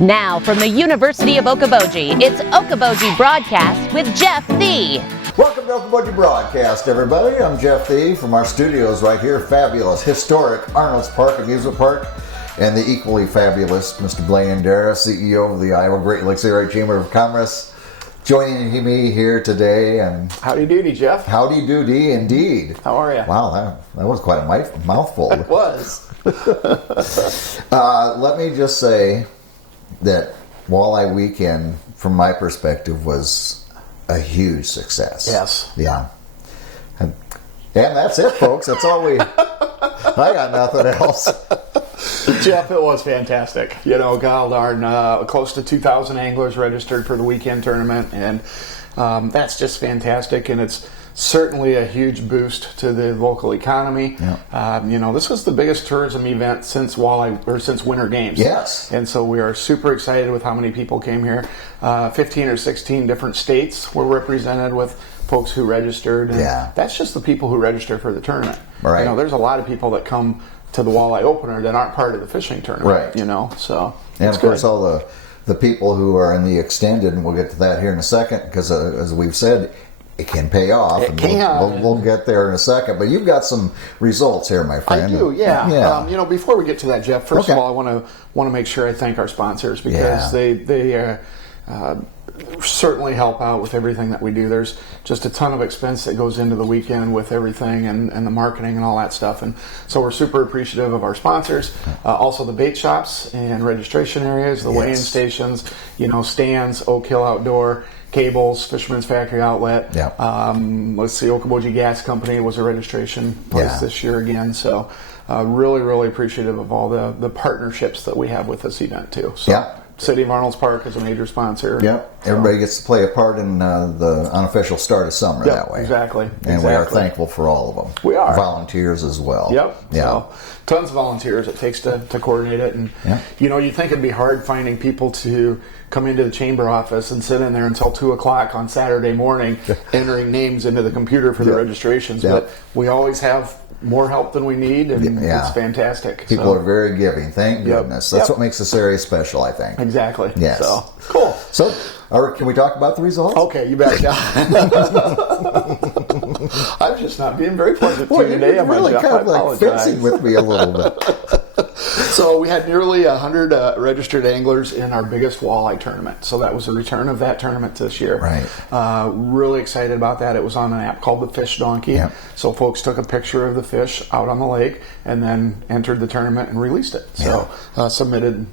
Now from the University of Okoboji, it's Okoboji Broadcast with Jeff Thee. Welcome to Okoboji Broadcast, everybody. I'm Jeff Thee from our studios right here. Fabulous, historic Arnold's Park Amusement Park. And the equally fabulous Mr. Blain Andera, CEO of the Iowa Great Lakes Area Chamber of Commerce, joining me here today. And howdy doody, Jeff. Howdy doody, indeed. How are you? Wow, that was quite a mouthful. It was. Let me just say that Walleye Weekend, from my perspective, was a huge success. Yes. Yeah. And that's it, folks. That's all I got nothing else. Jeff, it was fantastic. You know, god darn, close to 2,000 anglers registered for the weekend tournament, and that's just fantastic, and it's certainly a huge boost to the local economy. Yeah. You know, this was the biggest tourism event since Winter Games. Yes. And so we are super excited with how many people came here. 15 or 16 different states were represented with folks who registered. And yeah. That's just the people who register for the tournament. Right. You know, there's a lot of people that come to the walleye opener that aren't part of the fishing tournament. Right. You know, so. And of course, all the people who are in the extended, and we'll get to that here in a second, because as we've said, it can pay off. It can. We'll get there in a second. But you've got some results here, my friend. I do, yeah. Yeah. You know, before we get to that, Jeff, first of all, I want to make sure I thank our sponsors, because they certainly help out with everything that we do. There's just a ton of expense that goes into the weekend with everything and the marketing and all that stuff. And so we're super appreciative of our sponsors. Also the bait shops and registration areas, the weigh-in stations, you know, stands, Oak Hill Outdoor, Cables, Fisherman's Factory Outlet. Yeah. Let's see, Okoboji Gas Company was a registration place this year again. So really, really appreciative of all the partnerships that we have with this event too. So, yeah. City of Arnold's Park is a major sponsor. Yep. Everybody gets to play a part in the unofficial start of summer that way. Exactly. And we are thankful for all of them. We are. Volunteers as well. Yep. Yeah. So, tons of volunteers it takes to coordinate it. And, you know, you'd think it'd be hard finding people to come into the chamber office and sit in there until 2 o'clock on Saturday morning entering names into the computer for the registrations. But we always have more help than we need, and it's fantastic. People are very giving, thank goodness. That's what makes this area special, I think. Exactly. Yes. So, cool. So, can we talk about the results? Okay, you betcha. I'm just not being very pleasant to you today. You're really kind of like fencing with me a little bit. So we had nearly 100 registered anglers in our biggest walleye tournament. So that was the return of that tournament this year. Right. Really excited about that. It was on an app called the Fish Donkey. Yep. So folks took a picture of the fish out on the lake and then entered the tournament and released it. So submitted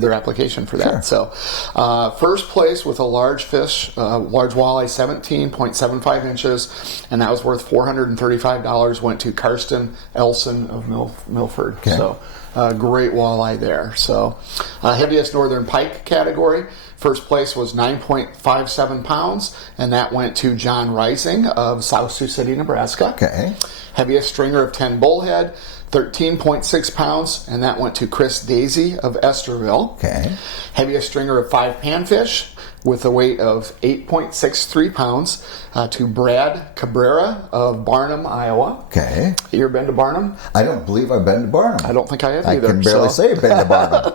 their application for that. Sure. So first place with a large fish, large walleye, 17.75 inches, and that was worth $435. Went to Karsten Elson of Milford. Okay. So. Great walleye there. So, heaviest northern pike category. First place was 9.57 pounds, and that went to John Rising of South Sioux City, Nebraska. Okay. Heaviest stringer of 10 bullhead, 13.6 pounds, and that went to Chris Daisy of Esterville. Okay. Heaviest stringer of 5 panfish with a weight of 8.63 pounds to Brad Cabrera of Barnum, Iowa. Okay. You ever been to Barnum? I don't believe I've been to Barnum. I don't think I have either. I can barely say I've been to Barnum.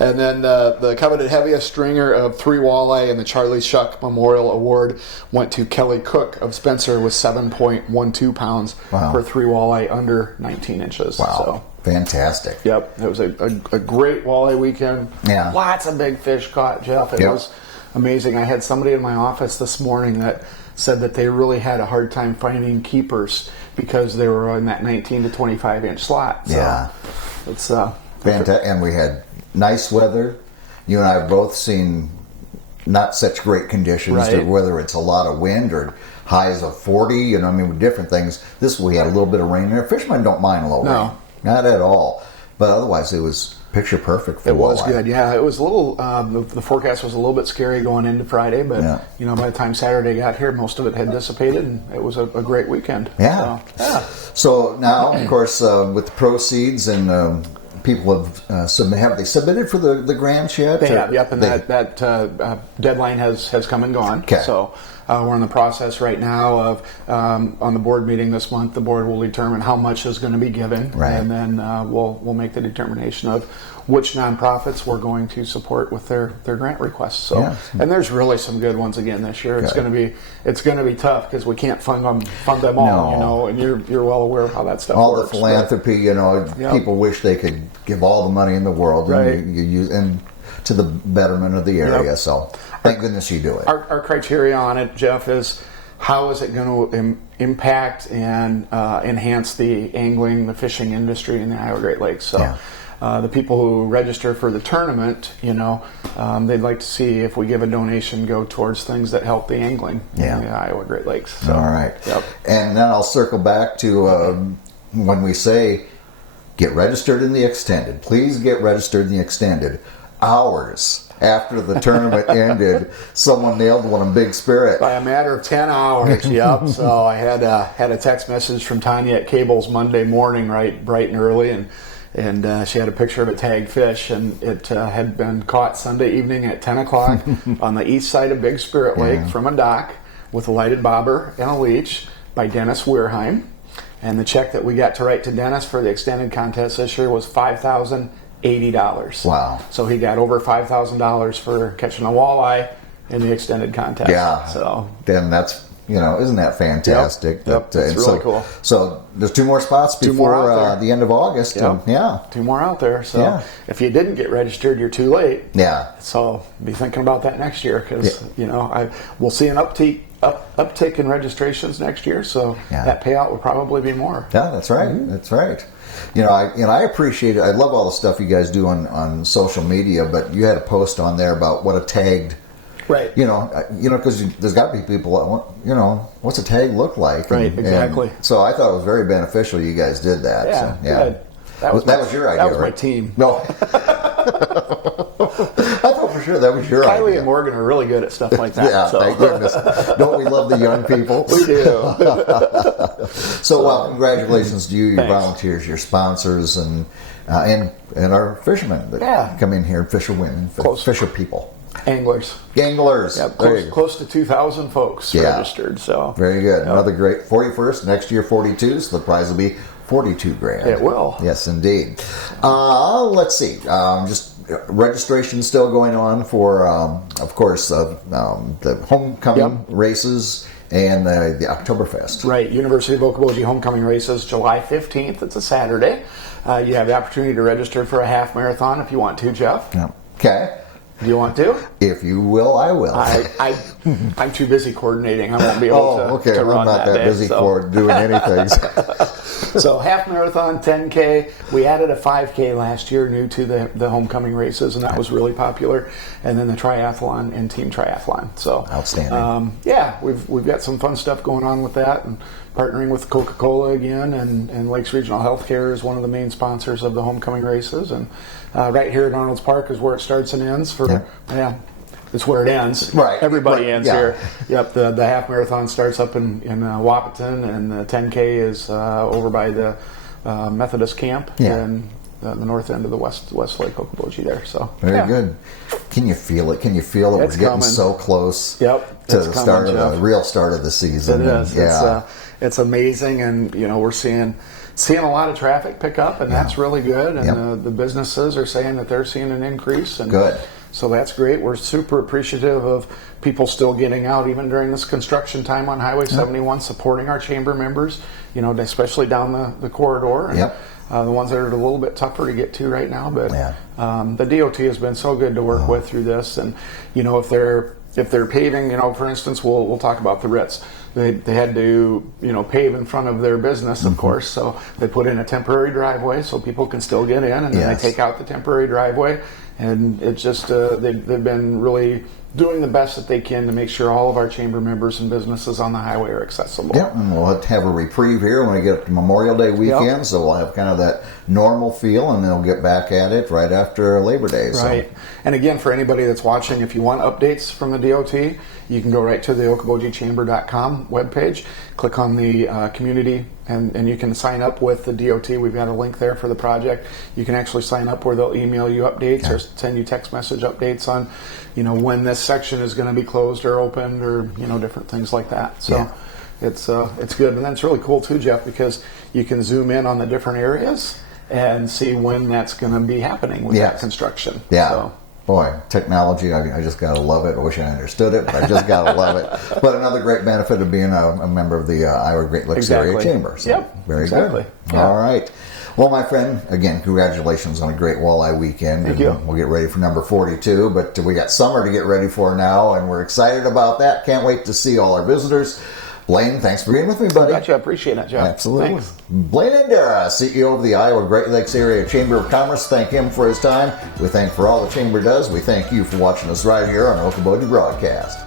And then the coveted heaviest stringer of 3 walleye in the Charlie Shuck Memorial Award went to Kelly Cook of Spencer with 7.12 pounds for 3 walleye under 19 inches. Wow. So. Fantastic. Yep. It was a great walleye weekend. Yeah. Lots of big fish caught, Jeff. It was amazing. I had somebody in my office this morning that said that they really had a hard time finding keepers because they were in that 19 to 25 inch slot. So it's fantastic. And we had nice weather. You and I have both seen not such great conditions, whether it's a lot of wind or highs of 40, you know, I mean, with different things. We had a little bit of rain there. Fishermen don't mind a little rain. Not at all. But otherwise, it was picture perfect for It was walleye. good, yeah. It was a little, the forecast was a little bit scary going into Friday, but, you know, by the time Saturday got here, most of it had dissipated, and it was a great weekend. Yeah. So now, of course, with the proceeds and people have they submitted for the grants yet? They have, yep, and that deadline has come and gone. Okay. So We're in the process right now of, on the board meeting this month, the board will determine how much is going to be given, Right. and then we'll make the determination of which nonprofits we're going to support with their grant requests. So, Yeah. and there's really some good ones again this year. It's Good. going to be tough because we can't fund them all, No. you know, and you're well aware of how that stuff All works. the philanthropy, you know, Yep. people wish they could give all the money in the world, Right. and you use and to the betterment of the area. Yep. So, thank goodness you do it. Our criteria on it, Jeff, is how is it going to impact and enhance the angling, the fishing industry in the Iowa Great Lakes. So. Yeah. The people who register for the tournament, you know, they'd like to see if we give a donation go towards things that help the angling Yeah. in the Iowa Great Lakes. So, All right. Yep. And then I'll circle back to when we say get registered in the extended. Please get registered in the extended. Hours after the tournament ended, someone nailed one in Big Spirit. By a matter of 10 hours, yep. So I had a text message from Tanya at Cables Monday morning, right, bright and early, and she had a picture of a tagged fish, and it had been caught Sunday evening at 10 o'clock on the east side of Big Spirit Lake from a dock with a lighted bobber and a leech by Dennis Weirheim. And the check that we got to write to Dennis for the extended contest this year was $5,080. Wow. So he got over $5,000 for catching a walleye in the extended contest. Yeah. So then that's, you know, isn't that fantastic? Yep. That, It's and really so, cool. So there's 2 more spots Two more before out there. the end of August. Yep. And, yeah. 2 more out there. So Yeah. if you didn't get registered, you're too late. Yeah. So be thinking about that next year because Yeah. you know we'll see an uptick in registrations next year. So Yeah. that payout would probably be more. Yeah, that's right. Mm-hmm. That's right. You know, I appreciate it. I love all the stuff you guys do on social media, but you had a post on there about what a tagged, Right. you know, because there's got to be people that want, you know, what's a tag look like? Right, exactly. And so I thought it was very beneficial you guys did that. Yeah. So, yeah. Good. That was your idea, That was my right? team. No. I thought for sure that was your Kylie idea. and Morgan are really good at stuff like that. Yeah, so. thank goodness. Don't we love the young people? We do. So, congratulations to you, your Thanks. volunteers, your sponsors, and our fishermen that Yeah. come in here, and fisher women, Close. fisher people, Anglers. anglers. Yep, There you go. close to 2,000 folks Yeah. registered. So Very good. Yep. Another great 41st. Next year, 42. So the prize will be 42 grand. It will. Yes, indeed. Let's see. Just registration still going on for, of course, the homecoming races and the Oktoberfest. Right, University of Okoboji Homecoming Races, July 15th. It's a Saturday. You have the opportunity to register for a half marathon if you want to, Jeff. Yeah. Okay. Do you want to? If you will, I will. I'm too busy coordinating. I won't be able to I'm run not that day, busy so. for doing anything. So half marathon, 10K. We added a 5K last year, new to the homecoming races, and that was really popular. And then the triathlon and team triathlon. So Outstanding. Yeah, we've got some fun stuff going on with that, and partnering with Coca-Cola again, and Lakes Regional Healthcare is one of the main sponsors of the homecoming races. And right here at Arnold's Park is where it starts and ends for. Yeah. It's where it ends. Right. Everybody Right. ends Yeah. here. Yep. The half marathon starts up in Wapaton, and the 10K is over by the Methodist camp in the north end of the West Lake Okoboji there. So Very good. Can you feel it? Can you feel that It's we're getting coming. so close Yep, to it's the coming, start of Jeff. the real start of the season? It is. Yeah. It's amazing, and we're seeing a lot of traffic pick up, and that's really good. And the businesses are saying that they're seeing an increase. And Good. So that's great. We're super appreciative of people still getting out, even during this construction time on Highway 71, supporting our chamber members. Especially down the corridor. And, the ones that are a little bit tougher to get to right now, but the DOT has been so good to work with through this. And if they're paving, for instance, we'll talk about the Ritz. They had to pave in front of their business, of course. So they put in a temporary driveway so people can still get in, and then they take out the temporary driveway. And it's just they've been really doing the best that they can to make sure all of our chamber members and businesses on the highway are accessible. Yeah, and we'll have a reprieve here when we get up to Memorial Day weekend, so we'll have kind of that normal feel, and then we'll get back at it right after Labor Day. Right. And again, for anybody that's watching, if you want updates from the DOT, you can go right to the OkobojiChamber.com webpage, click on the community and you can sign up with the DOT. We've got a link there for the project. You can actually sign up where they'll email you updates or send you text message updates on, when this section is going to be closed or opened, or different things like that. So it's good, and that's really cool too, Jeff, because you can zoom in on the different areas and see when that's going to be happening with that construction. Yeah. So. Boy, technology, I just got to love it. I wish I understood it, but I just got to love it. But another great benefit of being a member of the Iowa Great Lakes Area Chamber. So very good. Yeah. All right. Well, my friend, again, congratulations on a great walleye weekend. Thank you. We'll get ready for number 42, but we got summer to get ready for now, and we're excited about that. Can't wait to see all our visitors. Blain, thanks for being with me, buddy. Gotcha. I appreciate it, Jeff. Absolutely. Thanks. Blain Andera, CEO of the Iowa Great Lakes Area Chamber of Commerce. Thank him for his time. We thank for all the Chamber does. We thank you for watching us right here on Okoboji Broadcast.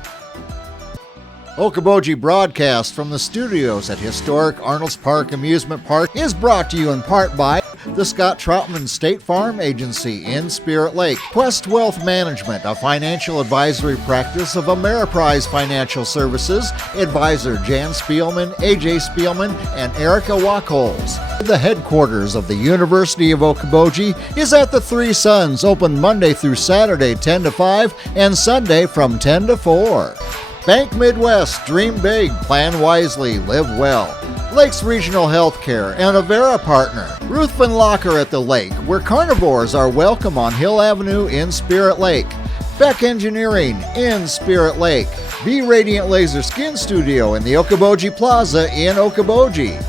Okoboji Broadcast from the studios at historic Arnold's Park Amusement Park is brought to you in part by the Scott Troutman State Farm Agency in Spirit Lake, Quest Wealth Management, a financial advisory practice of Ameriprise Financial Services, advisor Jan Spielman, AJ Spielman, and Erica Wachholz. The headquarters of the University of Okoboji is at the Three Sons, open Monday through Saturday 10 to 5 and Sunday from 10 to 4. Bank Midwest, dream big, plan wisely, live well. Lakes Regional Healthcare and Avera partner. Ruthven Locker at the Lake, where carnivores are welcome on Hill Avenue in Spirit Lake. Beck Engineering in Spirit Lake. Be Radiant Laser Skin Studio in the Okoboji Plaza in Okoboji.